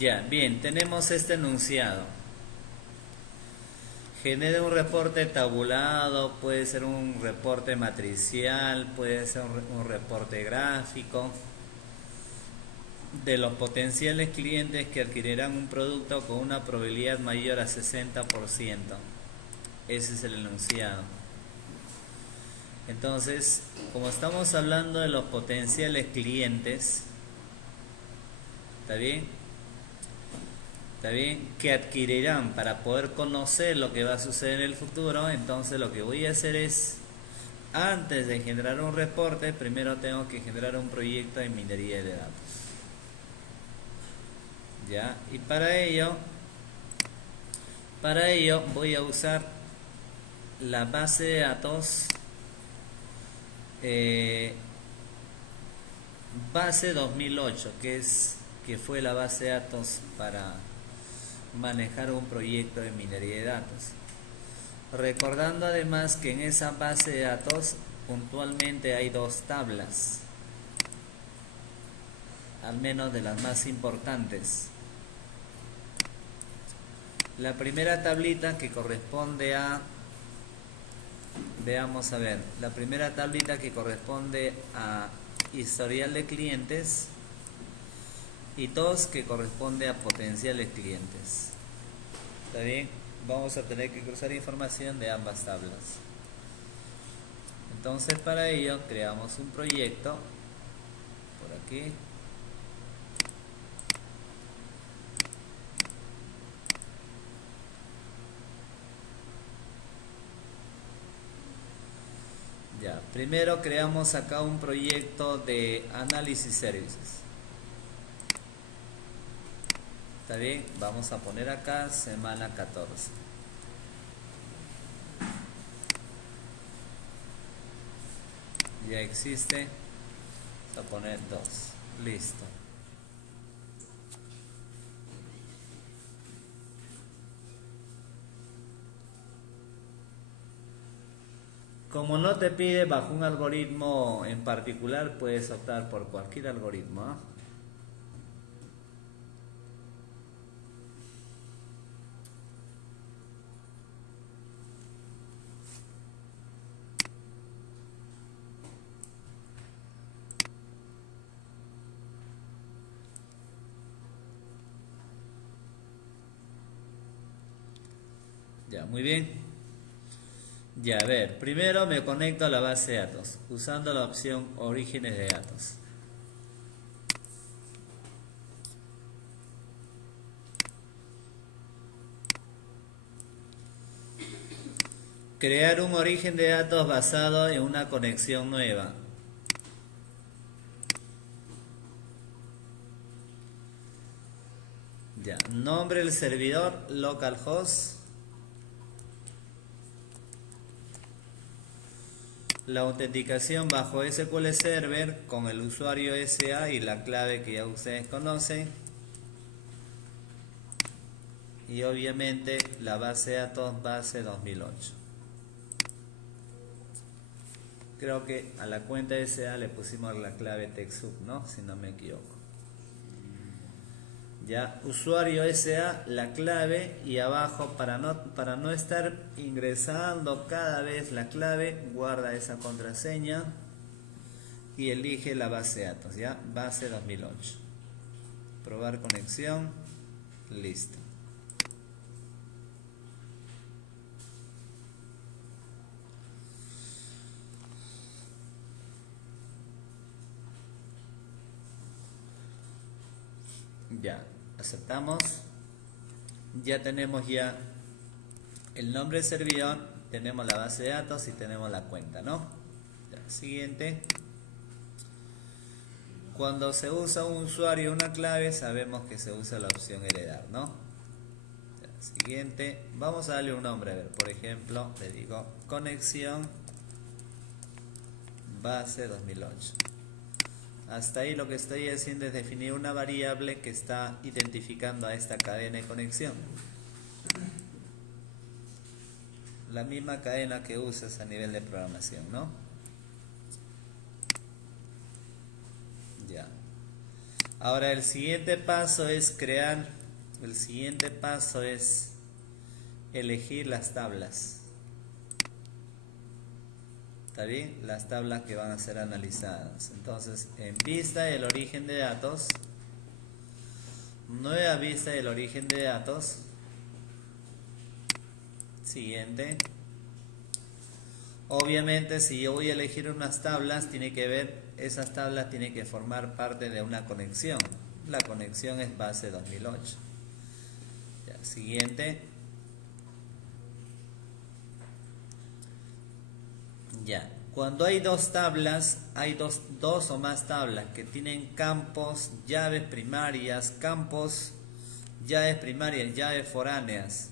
Ya, bien, tenemos este enunciado. Genera un reporte tabulado, puede ser un reporte matricial, puede ser un reporte gráfico de los potenciales clientes que adquirirán un producto con una probabilidad mayor a 60%. Ese es el enunciado. Entonces, como estamos hablando de los potenciales clientes, ¿está bien? ¿Está bien? Que adquirirán para poder conocer lo que va a suceder en el futuro, entonces lo que voy a hacer es, antes de generar un reporte, primero tengo que generar un proyecto de minería de datos. ¿Ya? Y para ello voy a usar la base de datos eh, base 2008, que fue la base de datos para manejar un proyecto de minería de datos. Recordando además que en esa base de datos puntualmente hay dos tablas, al menos de las más importantes. La primera tablita que corresponde a, veamos a ver, la primera tablita que corresponde a historial de clientes y dos que corresponde a potenciales clientes. ¿Está bien? Vamos a tener que cruzar información de ambas tablas. Entonces para ello creamos un proyecto por aquí. Ya, primero creamos acá un proyecto de análisis services. ¿Está bien? Vamos a poner acá semana 14. Ya existe. Vamos a poner 2. Listo. Como no te pide bajo un algoritmo en particular, puedes optar por cualquier algoritmo, ¿eh? Ya, muy bien. Ya, a ver, primero me conecto a la base de datos usando la opción orígenes de datos. Crear un origen de datos basado en una conexión nueva. Ya, nombre del servidor localhost. La autenticación bajo SQL Server con el usuario SA y la clave que ya ustedes conocen. Y obviamente la base de datos base 2008. Creo que a la cuenta SA le pusimos la clave TechSoup, ¿no? Si no me equivoco. Ya, usuario SA, la clave, y abajo para no estar ingresando cada vez la clave, guarda esa contraseña y elige la base de datos, ya, base 2008. Probar conexión, listo. Ya, aceptamos. Ya tenemos ya el nombre del servidor, tenemos la base de datos y tenemos la cuenta, ¿no? Ya, siguiente. Cuando se usa un usuario y una clave, sabemos que se usa la opción heredar, ¿no? Ya, siguiente. Vamos a darle un nombre, a ver, por ejemplo, le digo conexión base 2008. Hasta ahí lo que estoy haciendo es definir una variable que está identificando a esta cadena de conexión. La misma cadena que usas a nivel de programación, ¿no? Ya. Ahora el siguiente paso es elegir las tablas. ¿Está bien? Las tablas que van a ser analizadas. Entonces, en vista del origen de datos, nueva vista del origen de datos. Siguiente. Obviamente, si yo voy a elegir unas tablas, esas tablas tienen que formar parte de una conexión. La conexión es base 2008. Ya, siguiente. Ya. Cuando hay dos tablas, hay dos o más tablas que tienen campos, llaves primarias, llaves foráneas.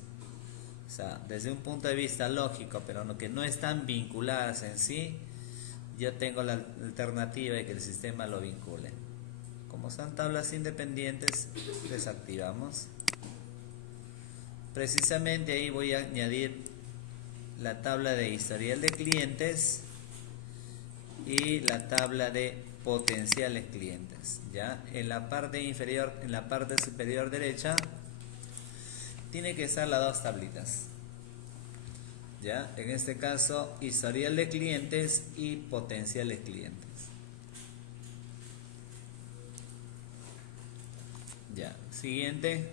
O sea, desde un punto de vista lógico, pero que no están vinculadas en sí, yo tengo la alternativa de que el sistema lo vincule. Como son tablas independientes, desactivamos. Precisamente ahí voy a añadir la tabla de historial de clientes y la tabla de potenciales clientes. Ya en la parte inferior, en la parte superior derecha, tiene que estar las dos tablitas. Ya, en este caso, historial de clientes y potenciales clientes. Ya, siguiente.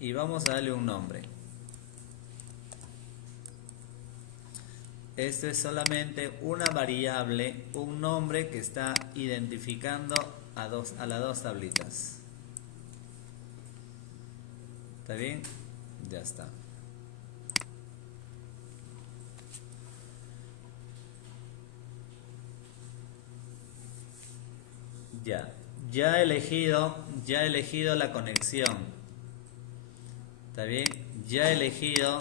Y vamos a darle un nombre. Esto es solamente una variable, un nombre que está identificando a las dos tablitas. ¿Está bien? Ya está. Ya he elegido la conexión. ¿Está bien? Ya he elegido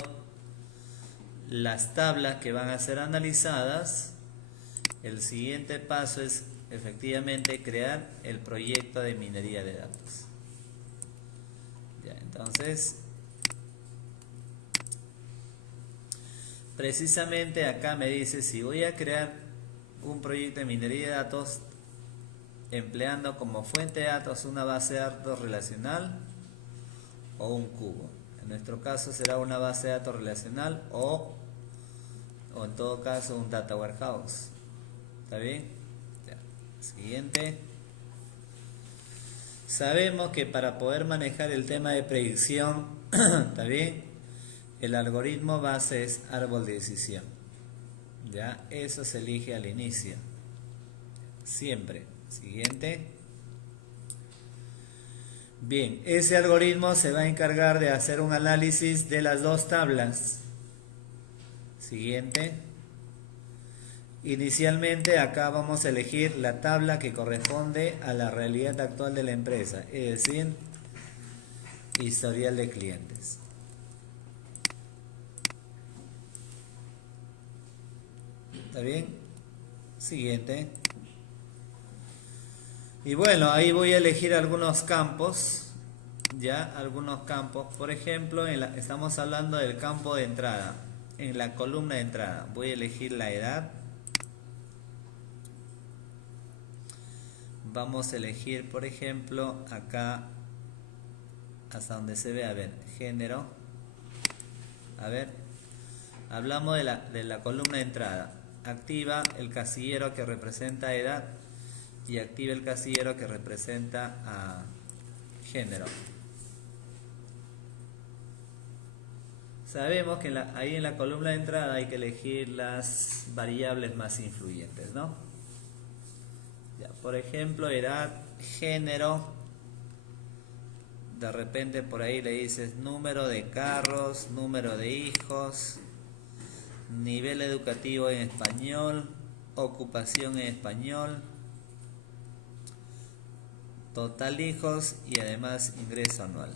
las tablas que van a ser analizadas. El siguiente paso es efectivamente crear el proyecto de minería de datos. Ya, entonces, precisamente acá me dice si voy a crear un proyecto de minería de datos empleando como fuente de datos una base de datos relacional o un cubo. En nuestro caso será una base de datos relacional o en todo caso un data warehouse. ¿Está bien? Ya. Siguiente. Sabemos que para poder manejar el tema de predicción, ¿está bien? El algoritmo base es árbol de decisión. Ya, eso se elige al inicio. Siempre. Siguiente. Bien, ese algoritmo se va a encargar de hacer un análisis de las dos tablas. Siguiente. Inicialmente acá vamos a elegir la tabla que corresponde a la realidad actual de la empresa, es decir, historial de clientes. ¿Está bien? Siguiente. Y bueno, ahí voy a elegir algunos campos, ya, algunos campos. Por ejemplo, estamos hablando del campo de entrada. En la columna de entrada voy a elegir la edad. Vamos a elegir, por ejemplo, acá, hasta donde se ve, a ver, género. A ver, hablamos de la columna de entrada. Activa el casillero que representa edad y activa el casillero que representa a género. Sabemos que ahí en la columna de entrada hay que elegir las variables más influyentes, ¿no? Ya, por ejemplo, edad, género. De repente por ahí le dices número de carros, número de hijos, nivel educativo en español, ocupación en español, total hijos y además ingreso anual.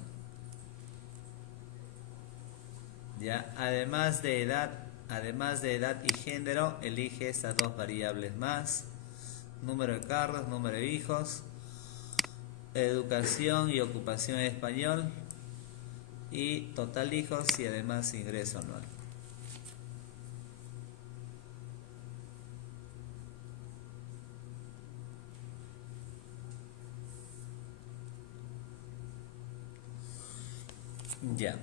Ya, además de edad y género, elige estas dos variables más: número de carros, número de hijos, educación y ocupación en español y total hijos y además ingreso anual. Ya.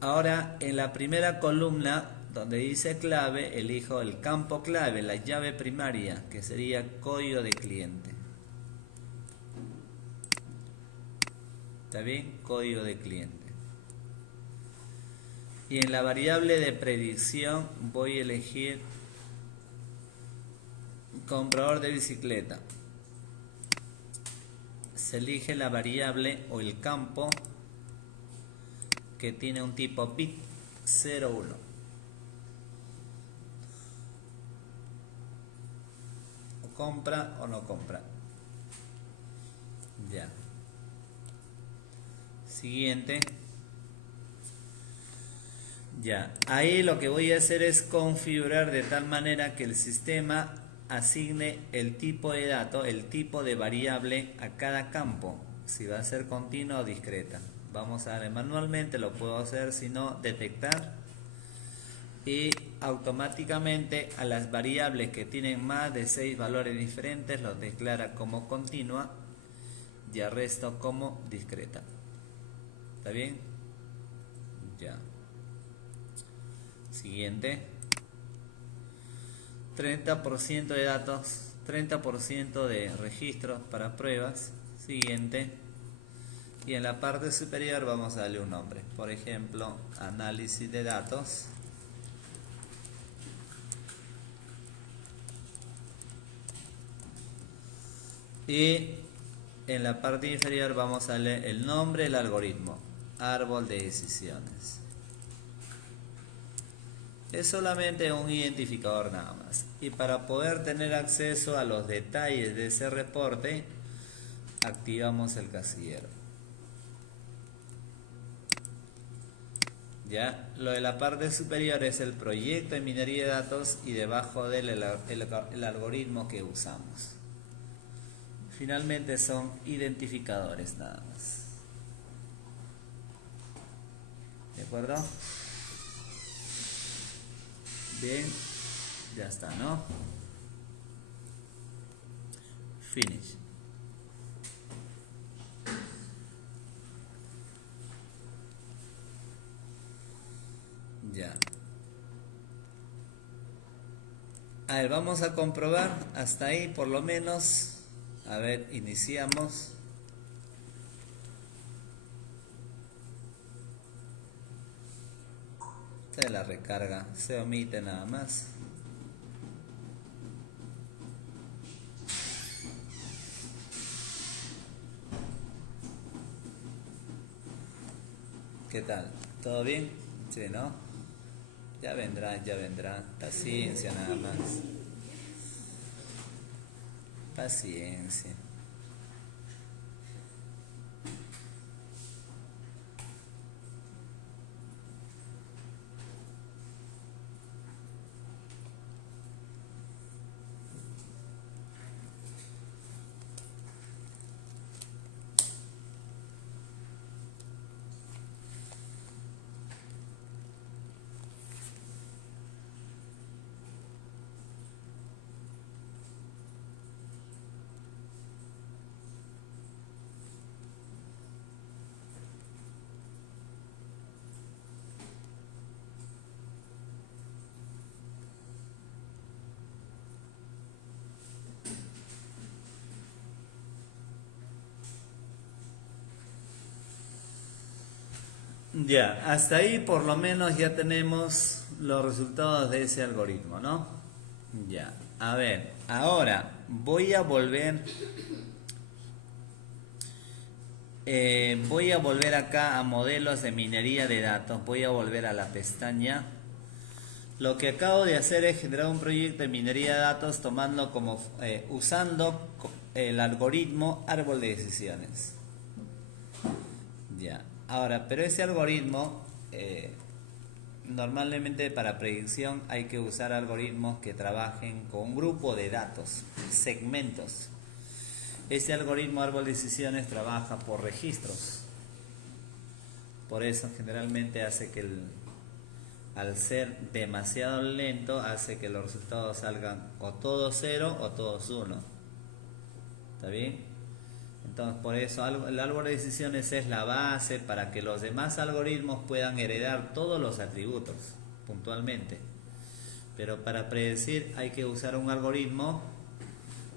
Ahora en la primera columna donde dice clave, elijo el campo clave, la llave primaria, que sería código de cliente. ¿Está bien? Código de cliente. Y en la variable de predicción voy a elegir comprador de bicicleta. Se elige la variable o el campo que tiene un tipo bit 01. O compra o no compra. Ya. Siguiente. Ya. Ahí lo que voy a hacer es configurar de tal manera que el sistema asigne el tipo de dato, el tipo de variable a cada campo, si va a ser continua o discreta. Vamos a ver manualmente, lo puedo hacer, si no, detectar, y automáticamente a las variables que tienen más de 6 valores diferentes los declara como continua y al resto como discreta. ¿Está bien? Ya. Siguiente. 30% de datos, 30% de registros para pruebas. Siguiente. Y en la parte superior vamos a darle un nombre. Por ejemplo, análisis de datos. Y en la parte inferior vamos a darle el nombre del algoritmo. Árbol de decisiones. Es solamente un identificador nada más. Y para poder tener acceso a los detalles de ese reporte, activamos el casillero. Ya, lo de la parte superior es el proyecto de minería de datos y debajo de él el algoritmo que usamos. Finalmente son identificadores nada más. ¿De acuerdo? Bien, ya está, ¿no? Finish. Ya. A ver, vamos a comprobar hasta ahí por lo menos. A ver, iniciamos. Esta es la recarga, se omite nada más. ¿Qué tal? ¿Todo bien? Sí, ¿no? Ya vendrá, ya vendrá. Paciencia nada más. Paciencia. Ya, hasta ahí por lo menos ya tenemos los resultados de ese algoritmo, ¿no? Ya, a ver, ahora voy a volver acá a modelos de minería de datos. Voy a volver a la pestaña. Lo que acabo de hacer es generar un proyecto de minería de datos tomando usando el algoritmo árbol de decisiones. Ya. Ahora, pero ese algoritmo normalmente para predicción hay que usar algoritmos que trabajen con un grupo de datos, segmentos. Este algoritmo árbol de decisiones trabaja por registros. Por eso generalmente hace que al ser demasiado lento, hace que los resultados salgan o todos 0 o todos 1. ¿Está bien? Entonces, por eso el árbol de decisiones es la base para que los demás algoritmos puedan heredar todos los atributos puntualmente. Pero para predecir hay que usar un algoritmo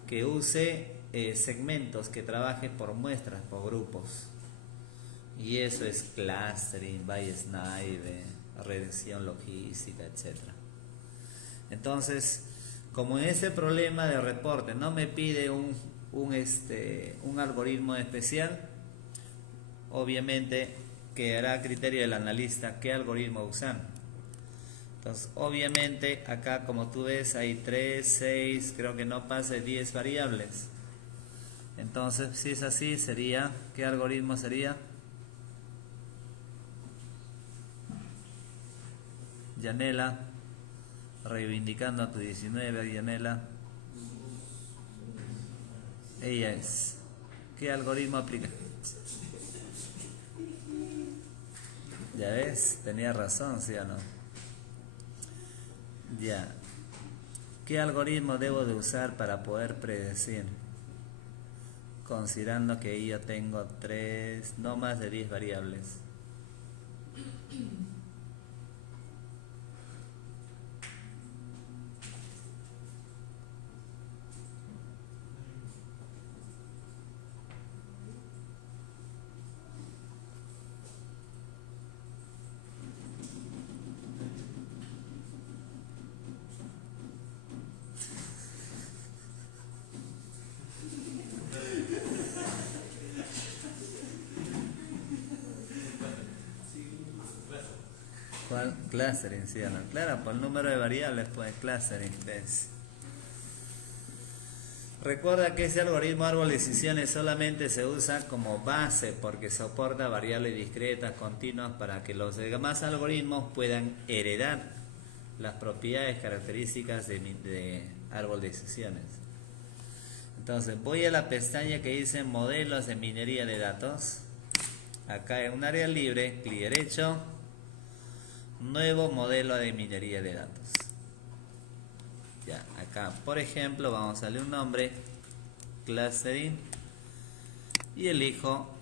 que use segmentos, que trabaje por muestras, por grupos. Y eso es clustering, Bayes-Naivre, regresión logística, etc. Entonces, como en ese problema de reporte no me pide un algoritmo especial, obviamente quedará a criterio del analista qué algoritmo usar. Entonces, obviamente acá, como tú ves, hay 3, 6, creo que no pasa de 10 variables. Entonces, si es así, sería, ¿qué algoritmo sería? Yanela, reivindicando a tu 19, Yanela. Ella es. ¿Qué algoritmo aplica? Ya ves, tenía razón, ¿sí o no? Ya. ¿Qué algoritmo debo de usar para poder predecir? Considerando que yo tengo 3, no más de 10 variables. ¿Cuál? Clustering, ¿sí o no? Claro, por el número de variables, pues clustering, ¿ves? Recuerda que ese algoritmo árbol de decisiones solamente se usa como base porque soporta variables discretas, continuas, para que los demás algoritmos puedan heredar las propiedades características de árbol de decisiones. Entonces voy a la pestaña que dice modelos de minería de datos. Acá en un área libre, clic derecho, nuevo modelo de minería de datos. Ya, acá por ejemplo vamos a darle un nombre, clustering, y elijo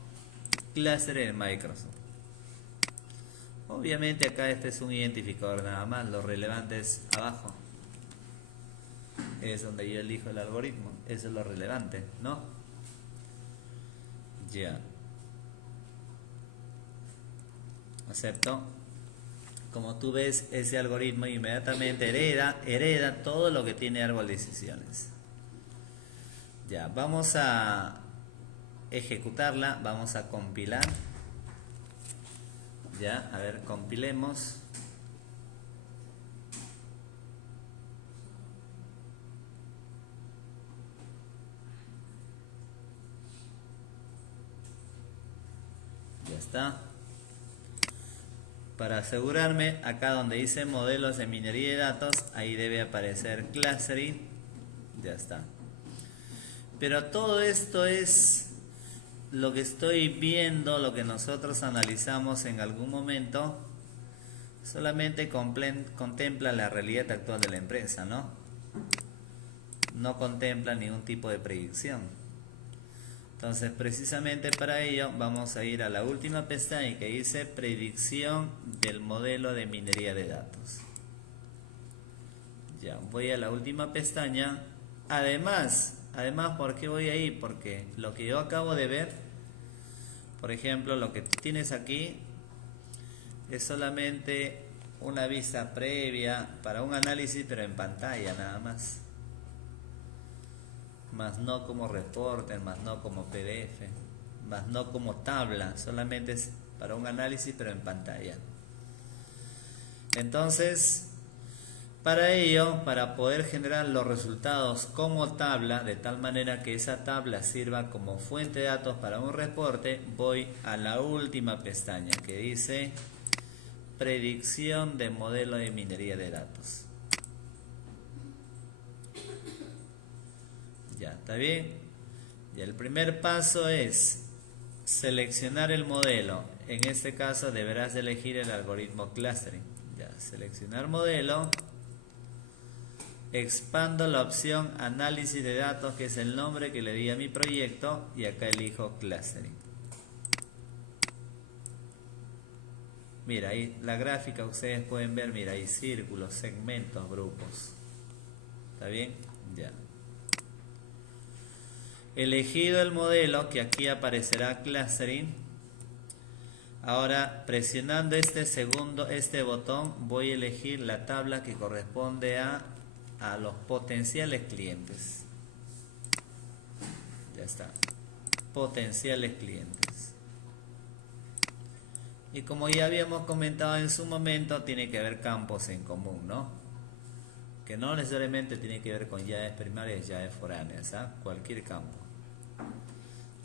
clustering en Microsoft. Obviamente acá este es un identificador nada más, lo relevante es abajo, es donde yo elijo el algoritmo, eso es lo relevante, ¿no? Ya, acepto. Como tú ves, ese algoritmo inmediatamente hereda todo lo que tiene árbol de decisiones. Ya, vamos a ejecutarla, vamos a compilar. Ya, a ver, compilemos. Ya está. Para asegurarme, acá donde dice modelos de minería de datos, ahí debe aparecer clustering. Ya está. Pero todo esto es lo que estoy viendo, lo que nosotros analizamos en algún momento, solamente contempla la realidad actual de la empresa, ¿no? No contempla ningún tipo de predicción. Entonces, precisamente para ello vamos a ir a la última pestaña que dice predicción del modelo de minería de datos. Ya, voy a la última pestaña. Además, ¿por qué voy ahí? Porque lo que yo acabo de ver, por ejemplo, lo que tienes aquí es solamente una vista previa para un análisis, pero en pantalla nada más. Más no como reporte, más no como PDF, más no como tabla, solamente es para un análisis pero en pantalla. Entonces, para ello, para poder generar los resultados como tabla, de tal manera que esa tabla sirva como fuente de datos para un reporte, voy a la última pestaña que dice predicción de modelo de minería de datos. Ya, ¿está bien? Y el primer paso es seleccionar el modelo. En este caso deberás elegir el algoritmo clustering. Ya, seleccionar modelo. expando la opción análisis de datos, que es el nombre que le di a mi proyecto, y acá elijo clustering. Mira, ahí la gráfica ustedes pueden ver, mira, hay círculos, segmentos, grupos. ¿Está bien? Ya. Elegido el modelo, que aquí aparecerá clustering. Ahora, presionando este botón, voy a elegir la tabla que corresponde a los potenciales clientes. Ya está. Potenciales clientes. Y como ya habíamos comentado en su momento, tiene que haber campos en común, ¿no? Que no necesariamente tiene que ver con llaves primarias y llaves foráneas, ¿ah? Cualquier campo.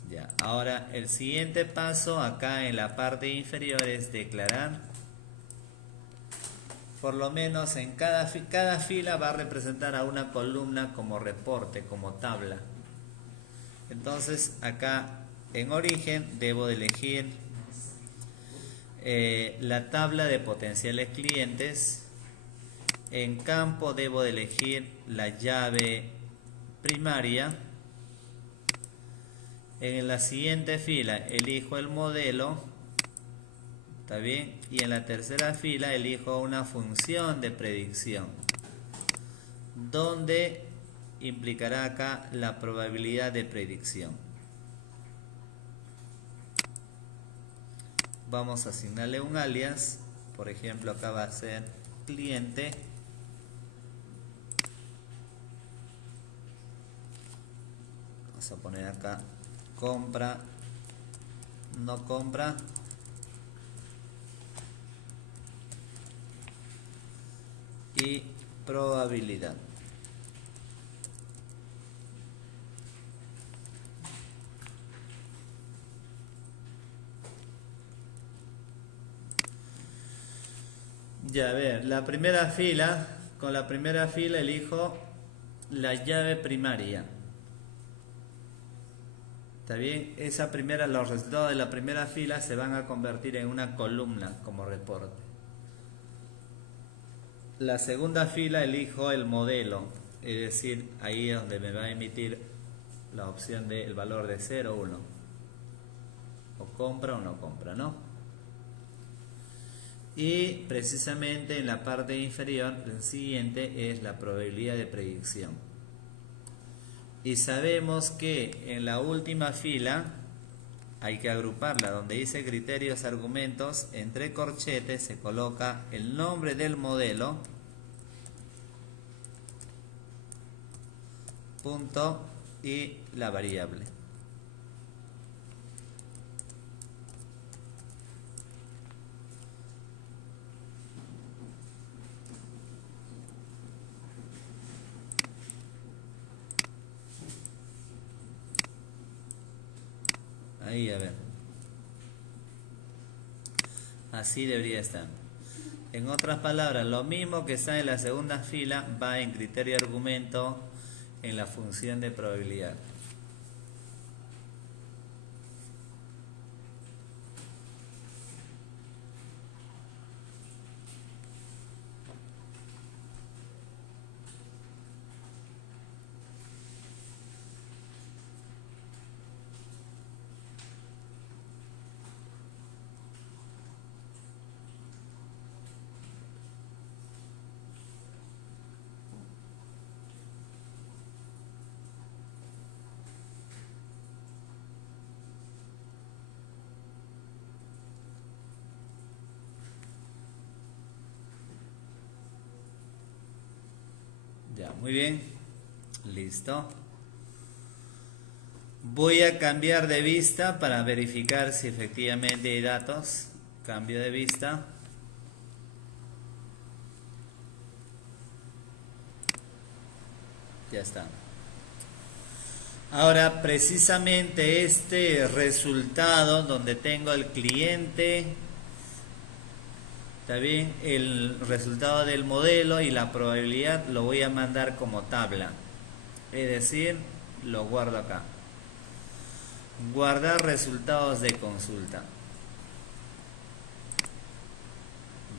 Ya. Ahora, el siguiente paso acá en la parte inferior es declarar. Por lo menos en cada fila va a representar a una columna como reporte, como tabla. Entonces, acá en origen debo de elegir la tabla de potenciales clientes. En campo debo de elegir la llave primaria. En la siguiente fila elijo el modelo, ¿está bien? Y en la tercera fila elijo una función de predicción, donde implicará acá la probabilidad de predicción. Vamos a asignarle un alias, por ejemplo acá va a ser cliente. Vamos a poner acá compra, no compra, y probabilidad. Ya, a ver, la primera fila, con la primera fila elijo la llave primaria. ¿Está bien? Esa primera, los resultados de la primera fila se van a convertir en una columna como reporte. La segunda fila elijo el modelo, es decir, ahí es donde me va a emitir la opción del valor de 0 o 1. O compra o no compra, ¿no? Y precisamente en la parte inferior, el siguiente es la probabilidad de predicción. Y sabemos que en la última fila hay que agruparla, donde dice criterios, argumentos, entre corchetes se coloca el nombre del modelo, punto, y la variable. Ahí, a ver. Así debería estar. En otras palabras, lo mismo que está en la segunda fila va en criterio argumento en la función de probabilidad. Ya, muy bien. Listo. Voy a cambiar de vista para verificar si efectivamente hay datos. Cambio de vista. Ya está. Ahora, precisamente este resultado donde tengo el cliente, está bien, el resultado del modelo y la probabilidad lo voy a mandar como tabla. Es decir, lo guardo acá. Guardar resultados de consulta.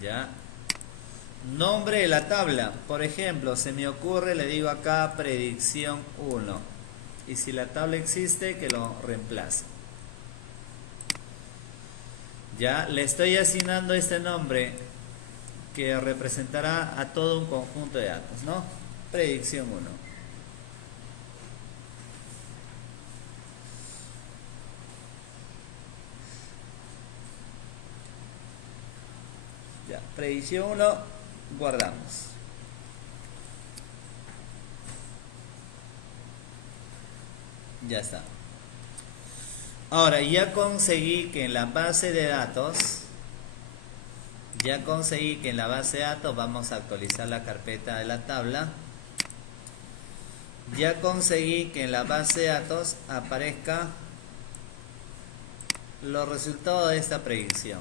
Ya. Nombre de la tabla. Por ejemplo, se me ocurre, le digo acá predicción 1. Y si la tabla existe, que lo reemplace. Ya le estoy asignando este nombre que representará a todo un conjunto de datos, ¿no? Predicción 1. Ya, predicción 1, guardamos. Ya está. Ahora, ya conseguí que en la base de datos, vamos a actualizar la carpeta de la tabla. Ya conseguí que en la base de datos aparezca los resultados de esta predicción.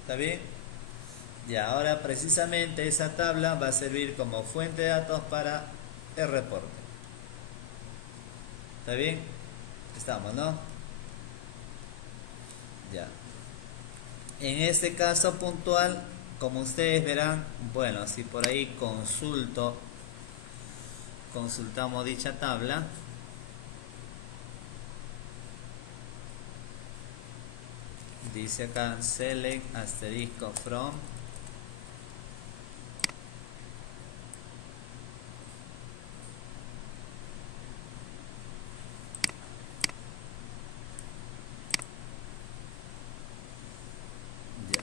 ¿Está bien? Ya, ahora precisamente esa tabla va a servir como fuente de datos para el reporte. ¿Está bien? Estamos, ¿no? Ya. En este caso puntual, como ustedes verán, bueno, si por ahí consultamos dicha tabla, dice acá select asterisco from ya.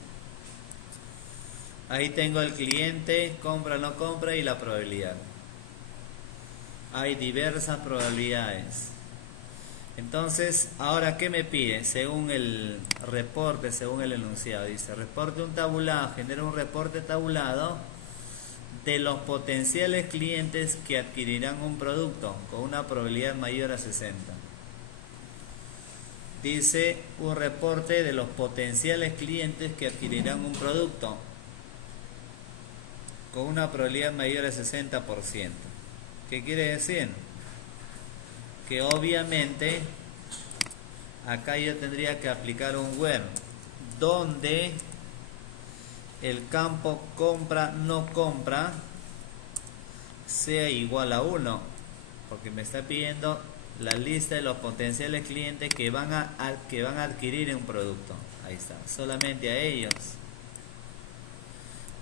Ahí tengo el cliente, compra o no compra y la probabilidad. Hay diversas probabilidades. Entonces, ahora, ¿qué me pide? Según el reporte, según el enunciado, dice, reporte un tabulado, genera un reporte tabulado de los potenciales clientes que adquirirán un producto con una probabilidad mayor a 60. Dice, un reporte de los potenciales clientes que adquirirán un producto con una probabilidad mayor a 60%. ¿Qué quiere decir? Que obviamente acá yo tendría que aplicar un where donde el campo compra no compra sea igual a 1, porque me está pidiendo la lista de los potenciales clientes que van a adquirir un producto. Ahí está, solamente a ellos.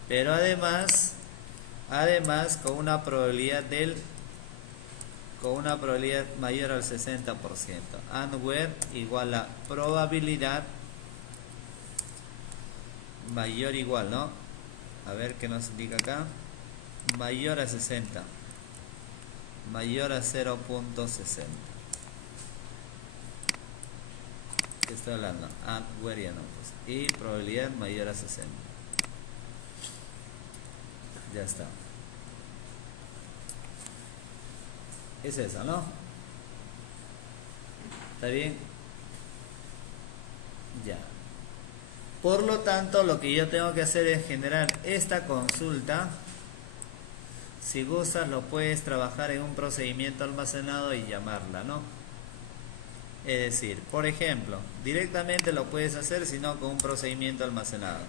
Pero además con una probabilidad mayor al 60%. And where igual a probabilidad mayor igual, ¿no? A ver qué nos indica acá. Mayor a 60. Mayor a 0.60. ¿Qué estoy hablando? And where ya no, pues. Y probabilidad mayor a 60. Ya está. Es eso, ¿no? ¿Está bien? Ya. Por lo tanto, lo que yo tengo que hacer es generar esta consulta. Si gustas, lo puedes trabajar en un procedimiento almacenado y llamarla, ¿no? Es decir, por ejemplo, directamente lo puedes hacer, sino con un procedimiento almacenado.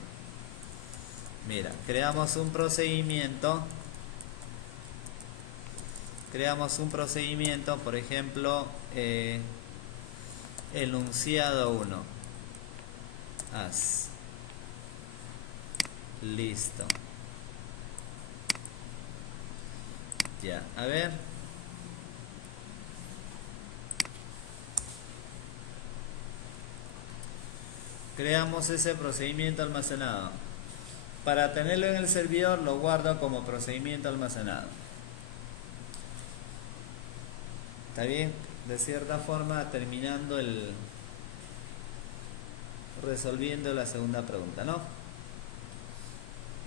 Mira, creamos un procedimiento, por ejemplo, enunciado 1. Haz. Listo. Ya, a ver. Creamos ese procedimiento almacenado. Para tenerlo en el servidor lo guardo como procedimiento almacenado. ¿Está bien? De cierta forma terminando resolviendo la segunda pregunta, ¿no?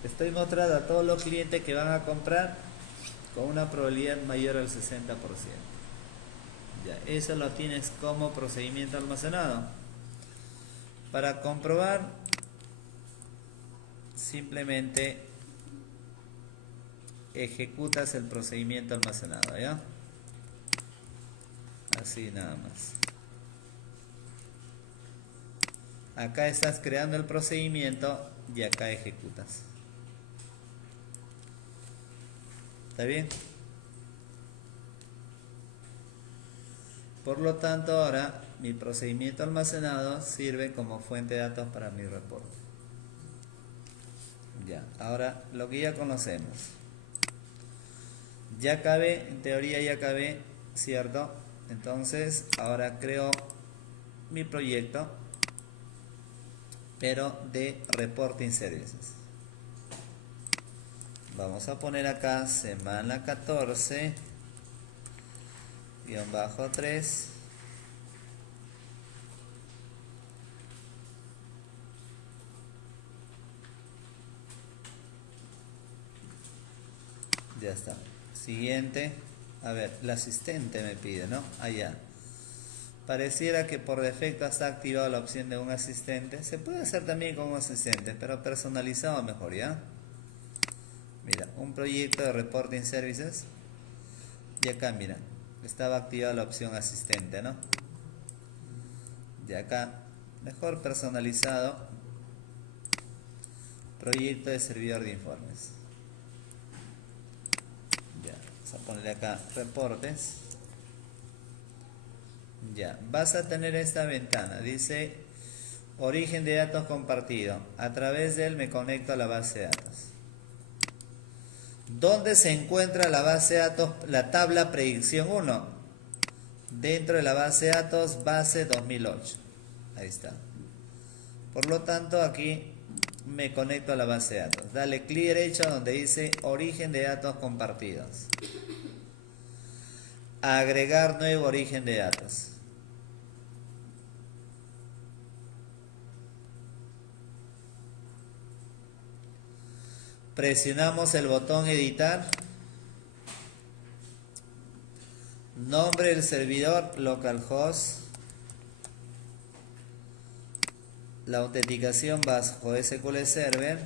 Estoy mostrando a todos los clientes que van a comprar con una probabilidad mayor al 60%. Ya, eso lo tienes como procedimiento almacenado. Para comprobar, simplemente ejecutas el procedimiento almacenado, ¿ya? Así nada más. Acá estás creando el procedimiento y acá ejecutas. ¿Está bien? Por lo tanto, ahora mi procedimiento almacenado sirve como fuente de datos para mi reporte. Ya, ahora lo que ya conocemos. Ya acabé, en teoría ya acabé, ¿cierto? Entonces, ahora creo mi proyecto, pero de Reporting Services. Vamos a poner acá semana 14, -3. Ya está. Siguiente. A ver, el asistente me pide, ¿no? Allá. Pareciera que por defecto está activada la opción de un asistente. Se puede hacer también con un asistente, pero personalizado mejor, ¿ya? Mira, un proyecto de Reporting Services. Y acá, mira, estaba activada la opción asistente, ¿no? Y acá, mejor personalizado. Proyecto de servidor de informes. Ya, vamos a ponerle acá reportes. Ya, vas a tener esta ventana. Dice origen de datos compartido. A través de él me conecto a la base de datos. ¿Dónde se encuentra la base de datos? La tabla predicción 1. Dentro de la base de datos, base 2008. Ahí está. Por lo tanto, aquí me conecto a la base de datos. Dale clic derecho donde dice origen de datos compartidos. Agregar nuevo origen de datos. Presionamos el botón editar. Nombre del servidor localhost. La autenticación bajo SQL Server.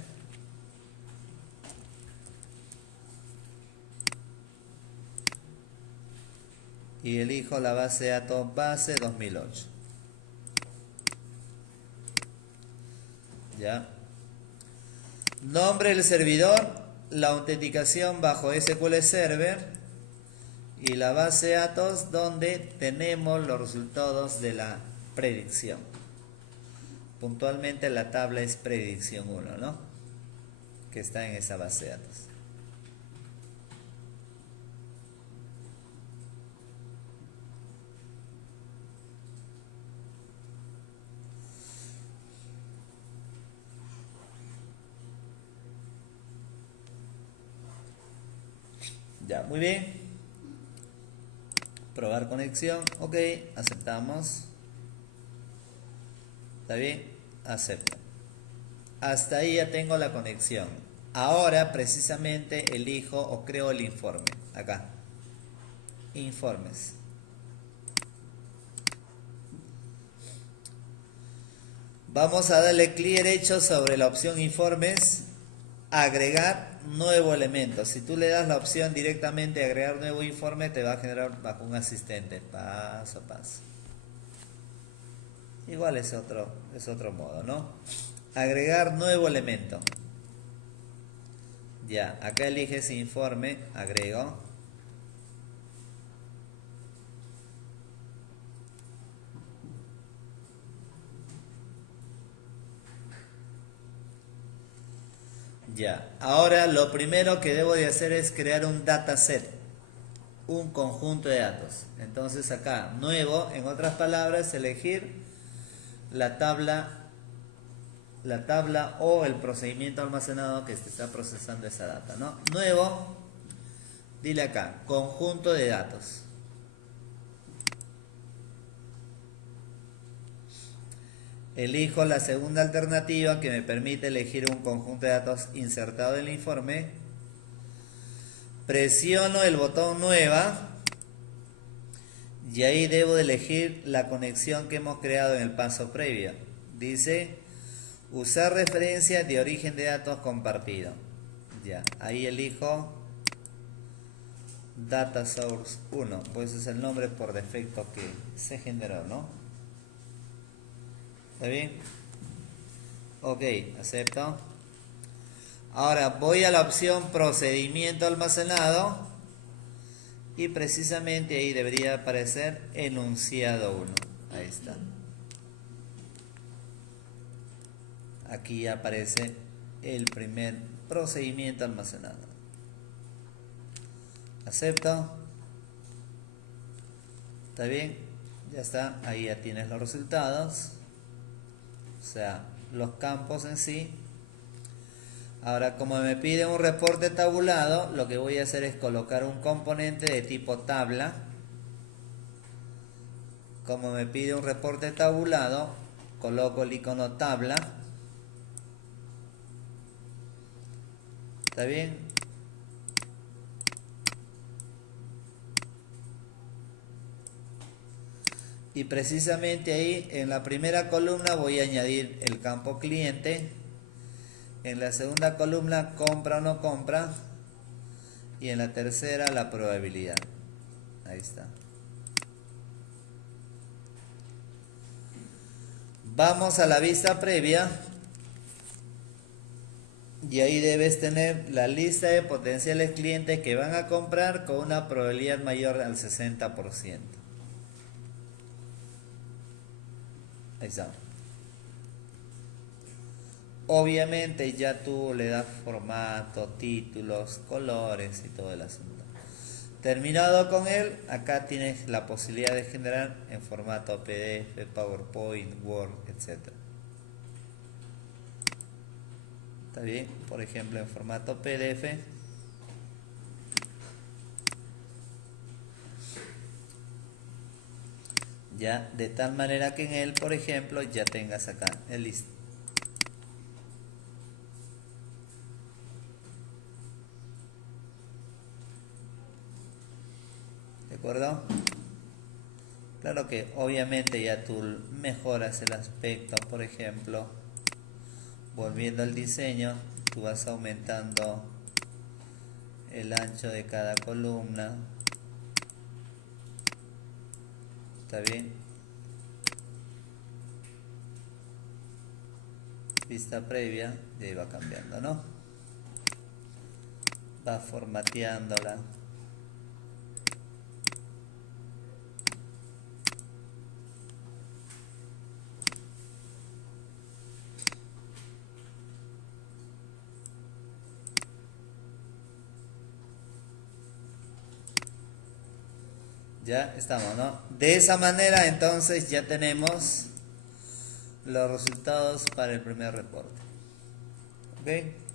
Y elijo la base de datos base 2008. Ya. Nombre del servidor, la autenticación bajo SQL Server y la base de datos donde tenemos los resultados de la predicción. Puntualmente la tabla es predicción 1, ¿no? Que está en esa base de datos. Ya, muy bien. Probar conexión. Ok, aceptamos. ¿Está bien? Acepto. Hasta ahí ya tengo la conexión. Ahora precisamente elijo o creo el informe. Acá. Informes. Vamos a darle clic derecho sobre la opción informes. Agregar nuevo elemento. Si tú le das la opción directamente agregar nuevo informe, te va a generar bajo un asistente. Paso a paso. Igual es otro modo, ¿no? Agregar nuevo elemento. Ya, acá eliges informe, agrego. Ya, ahora lo primero que debo de hacer es crear un dataset, un conjunto de datos. Entonces acá, nuevo, en otras palabras, elegir la tabla o el procedimiento almacenado que te está procesando esa data, ¿no? Nuevo, dile acá, conjunto de datos. Elijo la segunda alternativa que me permite elegir un conjunto de datos insertado en el informe. Presiono el botón nueva y ahí debo de elegir la conexión que hemos creado en el paso previo. Dice usar referencia de origen de datos compartido. Ya, ahí elijo Data Source 1, pues es el nombre por defecto que se generó, ¿no? ¿Está bien? Ok, acepto. Ahora voy a la opción procedimiento almacenado y precisamente ahí debería aparecer enunciado 1. Ahí está. Aquí aparece el primer procedimiento almacenado. Acepto. ¿Está bien? Ya está. Ahí ya tienes los resultados. O sea, los campos en sí. Ahora, como me pide un reporte tabulado, lo que voy a hacer es colocar un componente de tipo tabla. Como me pide un reporte tabulado, coloco el icono tabla. ¿Está bien? Y precisamente ahí, en la primera columna, voy a añadir el campo cliente. En la segunda columna, compra o no compra. Y en la tercera, la probabilidad. Ahí está. Vamos a la vista previa. Y ahí debes tener la lista de potenciales clientes que van a comprar con una probabilidad mayor al 60%. Ahí está. Obviamente ya tú le das formato, títulos, colores y todo el asunto. Terminado con él, acá tienes la posibilidad de generar en formato PDF, PowerPoint, Word, etc. ¿Está bien? Por ejemplo, en formato PDF. Ya, de tal manera que en él, por ejemplo, ya tengas acá el listado. ¿De acuerdo? Claro que obviamente ya tú mejoras el aspecto, por ejemplo, volviendo al diseño, tú vas aumentando el ancho de cada columna. ¿Está bien? Vista previa, y ahí va cambiando, ¿no? Va formateándola. Ya estamos, ¿no? De esa manera entonces ya tenemos los resultados para el primer reporte. ¿Ok?